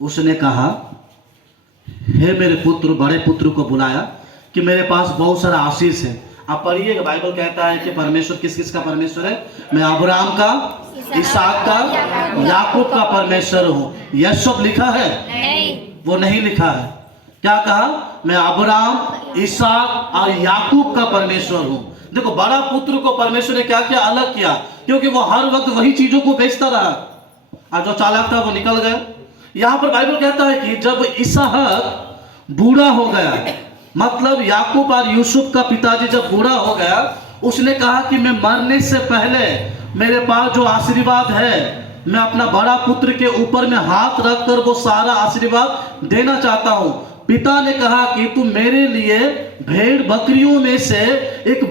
उसने कहा, हे मेरे पुत्र, बड़े पुत्र को बुलाया कि मेरे पास बहुत सारा आशीष है। आप पढ़िएगा, बाइबल कहता है कि परमेश्वर किस किस का परमेश्वर है? मैं अब्राहम का, इसहाक का, याकूब का परमेश्वर हूँ। यह सब लिखा है? नहीं। वो नहीं लिखा है। क्या कहा? मैं अब्राहम, इसहाक और याकूब का परमेश्वर हूँ। देखो, बड़ा पुत्र को परमेश्वर ने क्या किया? अलग किया, क्योंकि वो हर वक्त वही चीजों को बेचता रहा और जो चालाक था वो निकल गया। यहां पर बाइबल कहता है कि जब इसहाक बूढ़ा हो गया, मतलब याकूब और यूसुफ का पिताजी जब बूढ़ा हो गया, उसने कहा कि मैं मरने से पहले मेरे पास जो आशीर्वाद है, मैं अपना बड़ा पुत्र के ऊपर में हाथ रखकर वो सारा आशीर्वाद देना चाहता हूं। पिता ने कहा कि तू मेरे लिए भेड़ बकरियों में से एक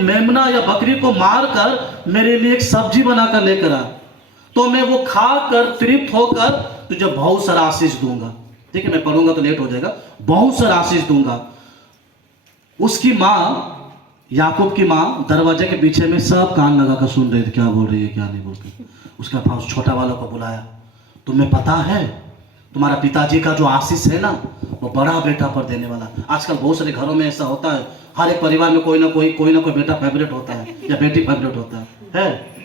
मेमना या बकरी को मारकर मेरे लिए एक सब्जी बनाकर लेकर आ, तो मैं वो खाकर तृप्त होकर तुझे बहुत सारा आशीष दूंगा। ठीक है, मैं पढ़ूंगा तो लेट हो जाएगा। बहुत सारा आशीष दूंगा। उसकी माँ, याकूब की माँ दरवाजे के पीछे में सब कान लगाकर सुन रही थी, क्या बोल रही है क्या नहीं बोल रही। उसका पास छोटा वाला को बुलाया, तुम्हें पता है तुम्हारा पिताजी का जो आशीष है ना, वो बड़ा बेटा पर देने वाला। आजकल बहुत सारे घरों में ऐसा होता है, हर एक परिवार में कोई ना कोई बेटा फेवरेट होता है या बेटी फेवरेट होता है।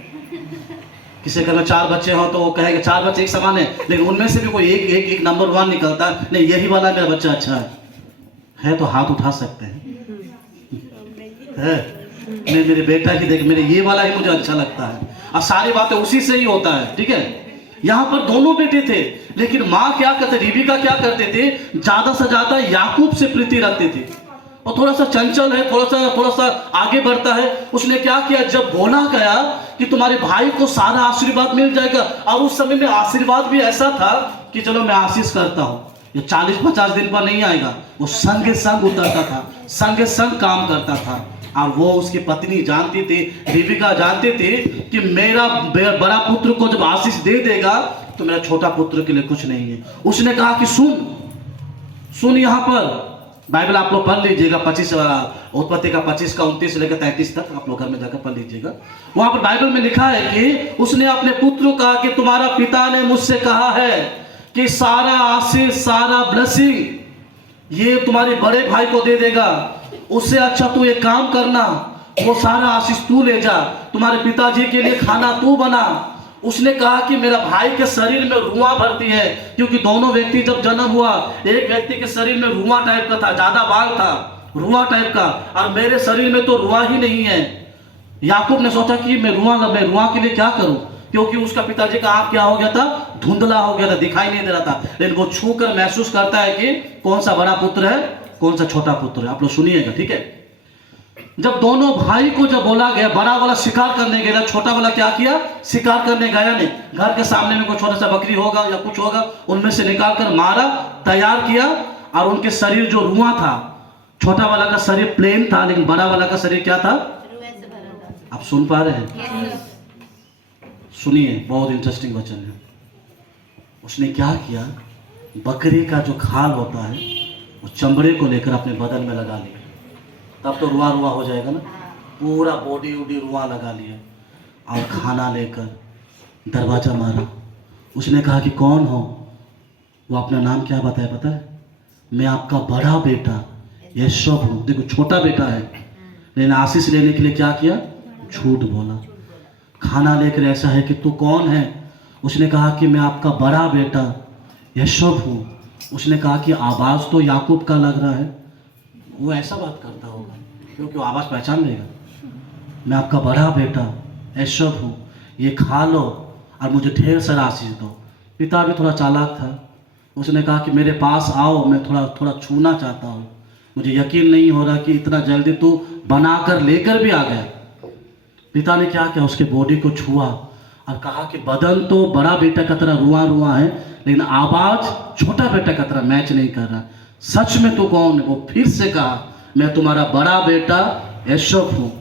किसी घर में 4 बच्चे हो तो वो कहेंगे 4 बच्चे एक समान है, लेकिन उनमें से भी कोई एक नंबर 1 निकलता है, नहीं यही वाला मेरा बच्चा अच्छा है तो हाथ उठा सकते हैं। मैं मेरे बेटा ही देख, मेरे ये वाला ही मुझे अच्छा लगता है, और सारी बातें उसी से ही होता है। ठीक है, यहाँ पर दोनों बेटे थे, लेकिन माँ क्या करते, रिबिका क्या करते थे, ज्यादा से ज्यादा याकूब से प्रीति रखते थे। और थोड़ा सा चंचल है, थोड़ा सा आगे बढ़ता है। उसने क्या किया, जब बोला गया कि तुम्हारे भाई को सारा आशीर्वाद मिल जाएगा, और उस समय में आशीर्वाद भी ऐसा था कि चलो मैं आशीष करता हूँ, ये 40-50 दिन पर नहीं आएगा। वो संगे संग उतरता था, संगे संग काम करता था। और वो उसकी पत्नी जानती थी, रिबिका जानती थी कि मेरा बड़ा पुत्र को जब आशीष दे देगा तो मेरा छोटा पुत्र के लिए कुछ नहीं है। उसने कहा कि सुन, यहाँ पर बाइबल आप लोग पढ़ लीजिएगा, 25 उत्पत्ति का 25 का 29 से लेकर 33 तक आप लोग घर में जाकर पढ़ लीजिएगा। वहां पर बाइबल में लिखा है कि उसने अपने पुत्र को कहा कि तुम्हारा पिता ने मुझसे कहा है कि सारा आशीष, सारा ब्लेसिंग ये तुम्हारे बड़े भाई को दे देगा। उससे अच्छा तू एक काम करना, वो सारा आशीष तू ले जा, तुम्हारे पिताजी के लिए खाना तू बना। उसने कहा कि मेरा भाई के शरीर में रुआं भरती है, क्योंकि दोनों व्यक्ति जब जन्म हुआ, एक व्यक्ति के शरीर में रुआं टाइप का था, ज्यादा बाल था रुआं टाइप का, और मेरे शरीर में तो रुआं ही नहीं है। याकूब ने सोचा कि मैं रुआं के लिए क्या करूं, क्योंकि उसका पिताजी का आंख क्या हो गया था, धुंधला हो गया था, दिखाई नहीं दे रहा था। लेकिन वो छू कर महसूस करता है कि कौन सा बड़ा पुत्र है, कौन सा छोटा पुत्र है। आप लोग सुनिएगा, ठीक है। जब दोनों भाई को जब बोला गया, बड़ा वाला शिकार करने गया, छोटा वाला क्या किया, शिकार करने गया नहीं, घर के सामने में कोई छोटा सा बकरी होगा या कुछ होगा, उनमें से निकाल कर मारा, तैयार किया, और उनके शरीर जो रुआं था, छोटा वाला का शरीर प्लेन था, लेकिन बड़ा वाला का शरीर क्या था, आप सुन पा रहे हैं? सुनिए, बहुत इंटरेस्टिंग वचन है। उसने क्या किया, बकरी का जो खाल होता है, वो चमड़े को लेकर अपने बदन में लगा लिया, तब तो रुआ हो जाएगा ना, पूरा बॉडी रुआ लगा लिया, और खाना लेकर दरवाजा मारा। उसने कहा कि कौन हो? वो अपना नाम क्या बताया पता है? मैं आपका बड़ा बेटा यशब हूँ। देखो, छोटा बेटा है, लेकिन आशीष लेने के लिए क्या किया, झूठ बोला। खाना लेकर ऐसा है कि तू कौन है? उसने कहा कि मैं आपका बड़ा बेटा यशब हूँ। उसने कहा कि आवाज़ तो याकूब का लग रहा है। वो ऐसा बात करता होगा क्योंकि वो आवाज़ पहचान लेगा। मैं आपका बड़ा बेटा यशब हूँ, ये खा लो और मुझे ढेर सारा आशीष दो। पिता भी थोड़ा चालाक था। उसने कहा कि मेरे पास आओ, मैं थोड़ा छूना चाहता हूँ। मुझे यकीन नहीं हो रहा कि इतना जल्दी तू बनाकर लेकर भी आ गया। पिता ने क्या किया, उसके बॉडी को छुआ और कहा कि बदन तो बड़ा बेटा का तरह रुआ है, लेकिन आवाज़ छोटा बेटा का तरह मैच नहीं कर रहा। सच में तू कौन है? वो फिर से कहा, मैं तुम्हारा बड़ा बेटा यशब हूँ।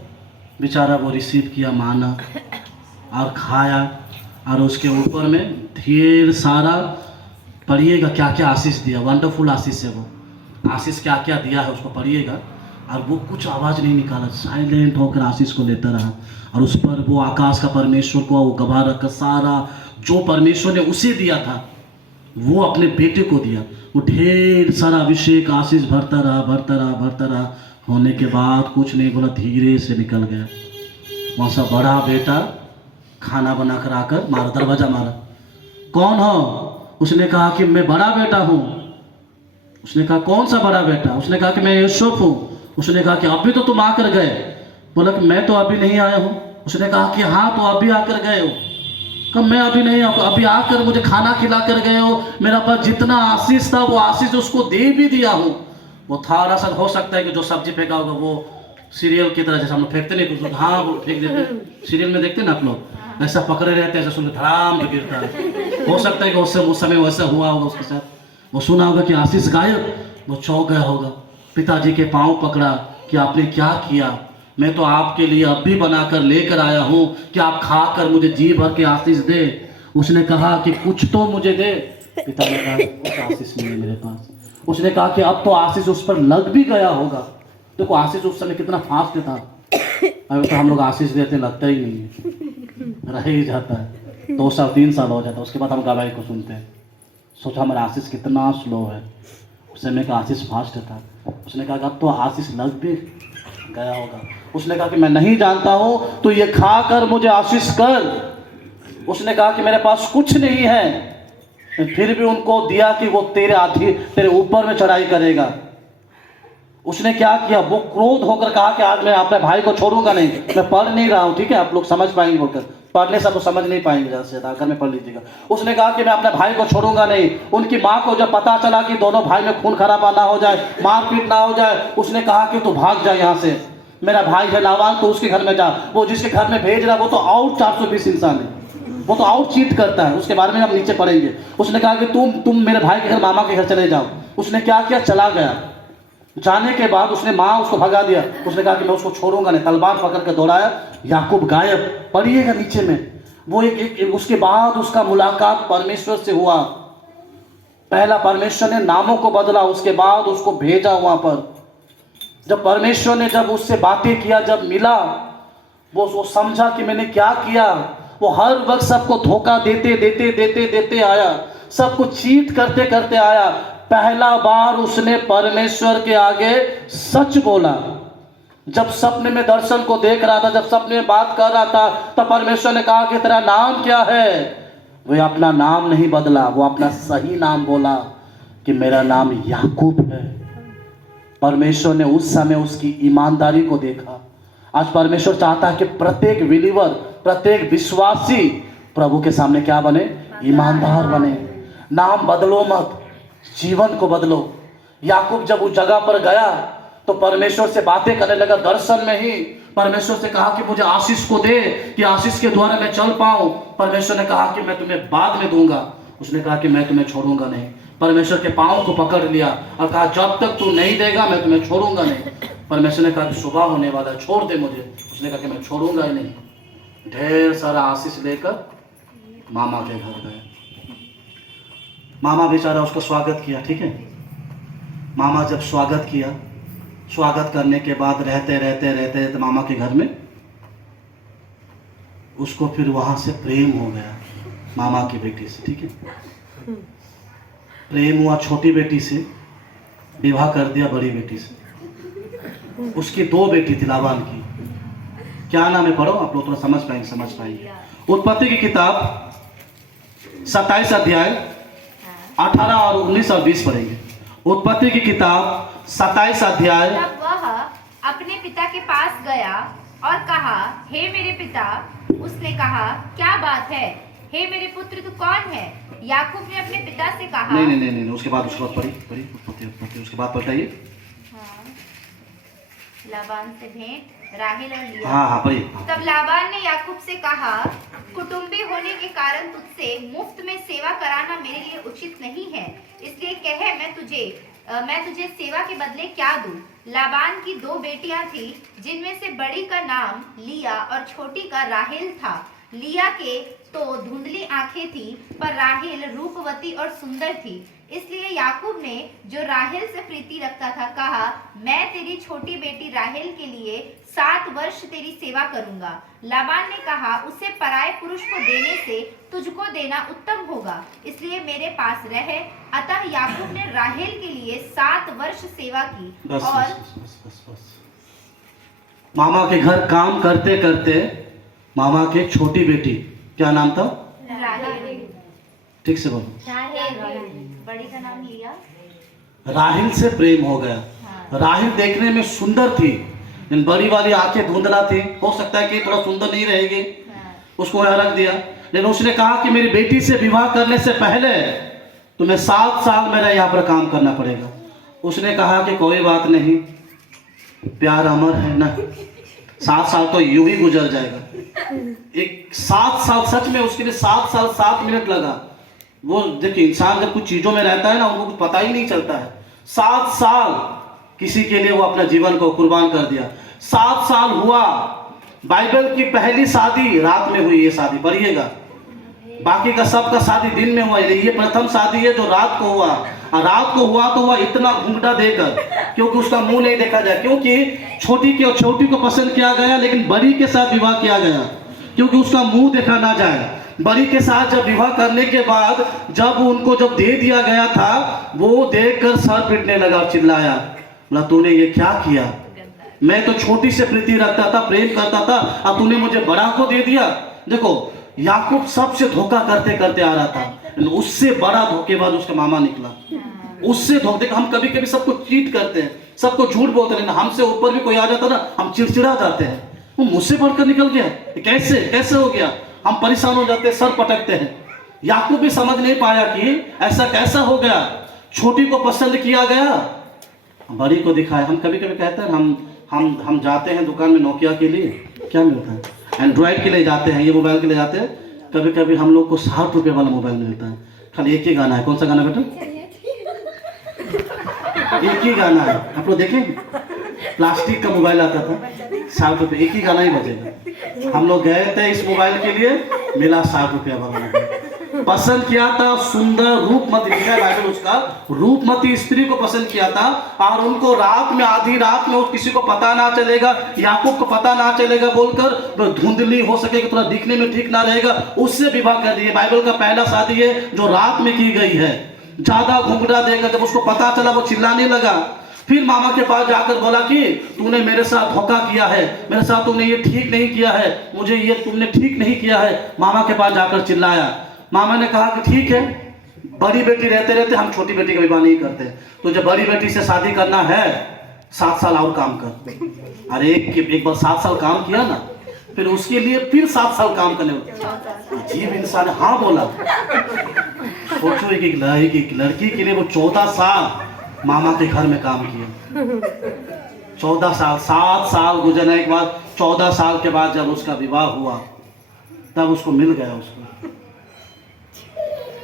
बेचारा वो रिसीव किया, माना और खाया, और उसके ऊपर में ढेर सारा, पढ़िएगा क्या क्या आशीष दिया। वंडरफुल आशीष है वो। आशीष क्या क्या दिया है उसको पढ़िएगा। और वो कुछ आवाज़ नहीं निकाला, साइलेंट होकर आशीष को लेता रहा। और उस पर वो आकाश का परमेश्वर को वो गवाह रखकर सारा जो परमेश्वर ने उसे दिया था वो अपने बेटे को दिया। वो ढेर सारा अभिषेक आशीष भरता रहा भरता रहा भरता रहा, होने के बाद कुछ नहीं बोला, धीरे से निकल गया। वहाँ से बड़ा बेटा खाना बना कर आकर मारा, दरवाजा मारा, कौन हो? उसने कहा कि मैं बड़ा बेटा हूँ। उसने कहा कौन सा बड़ा बेटा? उसने कहा कि मैं यूसुफ हूँ। उसने कहा कि अभी तो तुम आकर गए। बोला कि मैं तो अभी नहीं आया हूँ। उसने कहा कि हाँ तो अभी आकर गए हो। कब? मैं अभी नहीं आऊँ, अभी आकर मुझे खाना खिला कर गए हो, मेरा पास जितना आशीष था वो आशीष उसको दे भी दिया हूँ। वो थोड़ा सा हो सकता है कि जो सब्जी फेंका होगा वो सीरियल की तरह, जैसे हम लोग फेंकते नहीं कुछ लोग, हाँ वो फेंक देते, सीरियल में देखते ना आप लोग, ऐसा पकड़े रहते हैं, ऐसा सुन धड़ाम पे गिरता है। हो सकता है कि उससे उस समय वैसा हुआ होगा उसके साथ। वो सुना होगा कि आशीष गायब, वो चौंक गया होगा। पिताजी के पाँव पकड़ा कि आपने क्या किया? मैं तो आपके लिए अब भी बनाकर लेकर आया हूँ कि आप खाकर मुझे जी भर के आशीष दे। उसने कहा कि कुछ तो मुझे दे। पिता ने कहा कुछ आशीष नहीं है मेरे पास। उसने कहा कि अब तो आशीष उस पर लग भी गया होगा। देखो आशीष उस समय कितना फास्ट था। अभी तो हम लोग आशीष देते लगता ही नहीं है, रह ही जाता है, 2 साल 3 साल हो जाता है, उसके बाद हम गवाही को सुनते हैं। सोचा हमारा आशीष कितना स्लो है। उस समय का आशीष फास्ट था। उसने कहा कि अब तो आशीष लग भी गया होगा। उसने कहा कि मैं नहीं जानता हूँ, तो ये खाकर मुझे आशीष कर। उसने कहा कि मेरे पास कुछ नहीं है, फिर भी उनको दिया कि वो तेरे ऊपर में चढ़ाई करेगा। उसने क्या किया? वो क्रोध होकर कहा कि आज मैं अपने भाई को छोड़ूंगा नहीं। मैं पढ़ नहीं रहा हूँ, ठीक है, आप लोग समझ पाएंगे बोलकर, पढ़ने से तो समझ नहीं पाएंगे, ज़्यादा से ज़्यादा घर में पढ़ लीजिएगा। उसने कहा कि मैं अपने भाई को छोड़ूंगा नहीं। उनकी माँ को जब पता चला कि दोनों भाई में खून खराबा ना हो जाए, मारपीट ना हो जाए, उसने कहा कि तू भाग जा यहाँ से, मेरा भाई है लाबान, तो उसके घर में जा। वो जिसके घर में भेज रहा है वो तो आउट 420 इंसान है, वो तो आउट चीट करता है, उसके बारे में हम नीचे पढ़ेंगे। उसने कहा कि तुम मेरे भाई के घर, मामा के घर चले जाओ। उसने क्या किया? चला गया। जाने के बाद उसने माँ उसको भगा दिया। उसने कहा कि मैं उसको छोड़ूंगा नहीं, तलवार पकड़ के दौड़ाया, याकूब गायब। पढ़िएगा नीचे में। वो उसके बाद उसका मुलाकात परमेश्वर से हुआ। पहला परमेश्वर ने नामों को बदला, उसके बाद उसको भेजा वहां पर। जब परमेश्वर ने जब उससे बातें किया, जब मिला, वो समझा कि मैंने क्या किया। वो हर वक्त सबको धोखा देते आया, सबको चीट करते करते आया। पहला बार उसने परमेश्वर के आगे सच बोला। जब सपने में दर्शन को देख रहा था, जब सपने में बात कर रहा था, तब परमेश्वर ने कहा कि तेरा नाम क्या है? वह अपना नाम नहीं बदला, वो अपना सही नाम बोला कि मेरा नाम याकूब है। परमेश्वर ने उस समय उसकी ईमानदारी को देखा। आज परमेश्वर चाहता है कि प्रत्येक बिलीवर, प्रत्येक विश्वासी प्रभु के सामने क्या बने? ईमानदार बने। नाम बदलो मत, जीवन को बदलो। याकूब जब उस जगह पर गया तो परमेश्वर से बातें करने लगा। दर्शन में ही परमेश्वर से कहा कि मुझे आशीष को दे, कि आशीष के द्वारा मैं चल पाऊं। परमेश्वर ने कहा कि मैं तुम्हें बाद में दूंगा। उसने कहा कि मैं तुम्हें छोड़ूंगा नहीं। परमेश्वर के पाँव को पकड़ लिया और कहा जब तक तू नहीं देगा मैं तुम्हें छोड़ूंगा नहीं। परमेश्वर ने कहा कि सुबह होने वाला है, छोड़ दे मुझे। उसने कहा कि मैं छोड़ूंगा ही नहीं। ढेर सारा आशीष लेकर मामा के घर गए। मामा बेचारा उसका स्वागत किया, ठीक है। मामा जब स्वागत किया, स्वागत करने के बाद रहते तो मामा के घर में उसको फिर वहां से प्रेम हो गया मामा की बेटी से, ठीक है। प्रेम हुआ छोटी बेटी से, विवाह कर दिया बड़ी बेटी से। उसकी 2 बेटी थी लाबान की। क्या नाम है? पढ़ो आप लोग, थोड़ा समझ पाएंगे। उत्पत्ति की किताब 27 अध्याय 18 और 19 और 20 पढ़ेंगे। उत्पत्ति की किताब 27 अध्याय। तब वह अपने पिता के पास गया और कहा, हे मेरे पिता। उसने कहा, क्या बात है? हे मेरे पुत्र, तू कौन है? याकूब ने अपने पिता से कहा। नहीं, उसके बाद पढ़ी उत्पत्ति, उसके बाद पढ़ाइए। लाबान से भेंट, राहेल और लिया। हाँ पढ़िए। तब लाबान ने याकूब से कहा, कुटुंबी होने के कारण तुझसे मुफ्त में सेवा कराना मेरे लिए उचित नहीं है, इसलिए कह मैं तुझे सेवा के बदले क्या दूं? लाबान की 2 बेटियां थी, जिनमें से बड़ी का नाम लिया और छोटी का राहेल था। लिया के तो धुंधली आंखें थी, पर राहेल रूपवती और सुंदर थी। इसलिए याकूब ने, जो राहेल से प्रीति रखता था, कहा, मैं तेरी छोटी बेटी राहेल के लिए 7 वर्ष तेरी सेवा करूंगा। लाबान ने कहा, उसे पराये पुरुष को देने से तुझको देना उत्तम होगा, इसलिए मेरे पास रहे। अतः याकूब ने राहेल के लिए 7 वर्ष सेवा की। बस, और बस। मामा के घर काम करते करते मामा की छोटी बेटी, क्या नाम था? राहेल, ठीक से बोलो। बड़ी का नाम लिया। राहिल से प्रेम हो गया। हाँ। राहिल देखने में सुंदर थी, लेकिन बड़ी वाली आंखें धुंधला थी, हो सकता है कि थोड़ा सुंदर नहीं रहेगी, हाँ। उसको यहाँ रख दिया। लेकिन उसने कहा कि मेरी बेटी से विवाह करने से पहले तुम्हें 7 साल मेरा यहाँ पर काम करना पड़ेगा। उसने कहा कि कोई बात नहीं, प्यार अमर है ना, 7 साल तो यूं ही गुजर जाएगा। एक 7 साल, सच में उसके लिए 7 साल 7 मिनट लगा। वो देखिए, इंसान जब कुछ चीजों में रहता है ना, उनको कुछ पता ही नहीं चलता है। 7 साल किसी के लिए वो अपना जीवन को कुर्बान कर दिया। 7 साल हुआ। बाइबल की पहली शादी रात में हुई, ये शादी पढ़िएगा। बाकी का सबका शादी दिन में हुआ, ये प्रथम शादी है जो रात को हुआ। और रात को हुआ तो हुआ इतना घूंघटा देकर, क्योंकि उसका मुंह नहीं देखा जाए, क्योंकि छोटी को पसंद किया गया, लेकिन बड़ी के साथ विवाह किया गया, क्योंकि उसका मुंह देखा ना जाए। बड़ी के साथ जब विवाह करने के बाद जब उनको जब दे दिया गया था, वो देखकर सर पिटने लगा, चिल्लाया, बोला तूने ये क्या किया? मैं तो छोटी से प्रीति रखता था, प्रेम करता था, अब तूने मुझे बड़ा को दे दिया। देखो, याकूब सबसे धोखा करते करते आ रहा था, उससे बड़ा धोखेबाज उसका मामा निकला। उससे धोखे, हम कभी कभी सबको चीट करते हैं, सबको झूठ बोलते हैं, हमसे ऊपर भी कोई आ जाता ना, हम चिड़चिड़ा जाते हैं, वो मुझसे बढ़कर निकल गया, कैसे हो गया, हम परेशान हो जाते हैं, सर पटकते हैं। याकूब भी समझ नहीं पाया कि ऐसा कैसा हो गया। छोटी को पसंद किया गया, बड़ी को दिखाया। हम कभी कभी कहते हैं, हम जाते हैं दुकान में नोकिया के लिए, क्या मिलता है? एंड्रॉयड के लिए जाते हैं, ये मोबाइल के लिए जाते हैं। कभी कभी हम लोग को 60 रुपये वाला मोबाइल मिलता है, खाली एक ही गाना है। कौन सा गाना बेटा? एक ही गाना है। आप लोग देखें, प्लास्टिक का मोबाइल आता था, 60 रुपये, एक ही गाना ही बजेगा। हम लोग गए थे इस मोबाइल के लिए, मिला 60 रुपया वाला मोबाइल। पसंद किया था, सुंदर रूपमती, लिखा है बाइबल उसका, रूपमती स्त्री को पसंद किया था। और उनको रात में, आधी रात में, किसी को पता ना चलेगा, याकूब को पता ना चलेगा बोलकर, धुंधली हो सके, थोड़ा दिखने में ठीक ना रहेगा, उससे विवाह कर दिए। बाइबल का पहला शादी है जो रात में की गई है। ज्यादा घूंघटा देकर जब उसको पता चला, वो चिल्लाने लगा। फिर मामा के पास जाकर बोला कि तूने मेरे साथ धोखा किया है, मेरे साथ तुमने ये ठीक नहीं किया है, मुझे ये तुमने ठीक नहीं किया है। मामा के पास जाकर चिल्लाया। मामा ने कहा कि ठीक है, बड़ी बेटी रहते रहते हम छोटी बेटी का विवाह नहीं करते, तो जब बड़ी बेटी से शादी करना है 7 साल और काम कर। अरे एक बार 7 साल काम किया ना, फिर उसके लिए फिर 7 साल काम करने। अजीब इंसान है। हाँ बोला, सोचो एक लड़की के लिए वो 14 साल मामा के घर में काम किया। 14 साल, 7 साल गुजरने के बाद, 14 साल के बाद जब उसका विवाह हुआ, तब उसको मिल गया उसको।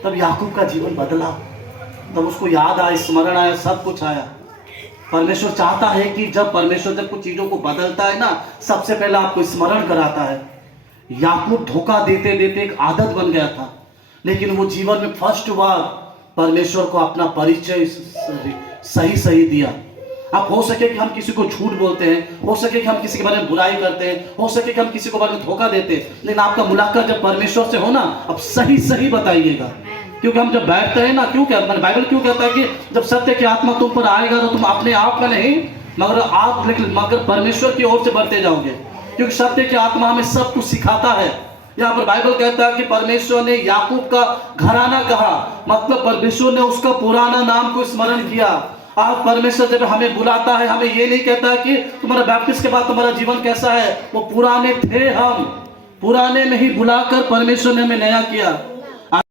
तब याकूब का जीवन बदला, तब उसको याद आया, स्मरण आया, सब कुछ आया। परमेश्वर चाहता है कि जब परमेश्वर जब कुछ चीजों को बदलता है ना, सबसे पहले आपको स्मरण कराता है। याकूब धोखा देते देते एक आदत बन गया था, लेकिन वो जीवन में फर्स्ट बार परमेश्वर को अपना परिचय सही दिया। अब हो सके कि हम किसी को झूठ बोलते हैं, हो सके कि हम किसी के बारे में बुराई करते हैं, हो सके कि हम किसी को बारे में धोखा देते हैं, लेकिन आपका मुलाकात जब परमेश्वर से हो ना, अब सही बताइएगा। क्योंकि हम जब बैठते हैं ना, क्यों कहता है बाइबल, क्यों कहता है कि जब सत्य की आत्मा तुम पर आएगा तो तुम अपने आप में नहीं, मगर परमेश्वर की ओर से बढ़ते जाओगे, क्योंकि सत्य की आत्मा हमें सब कुछ सिखाता है। यहाँ पर बाइबल कहता है कि परमेश्वर ने याकूब का घराना कहा, मतलब परमेश्वर ने उसका पुराना नाम को स्मरण किया। आज परमेश्वर जब हमें बुलाता है, हमें ये नहीं कहता कि तुम्हारा बैप्टिस्ट के बाद तुम्हारा जीवन कैसा है, वो पुराने थे, हम पुराने में ही बुलाकर परमेश्वर ने हमें नया किया।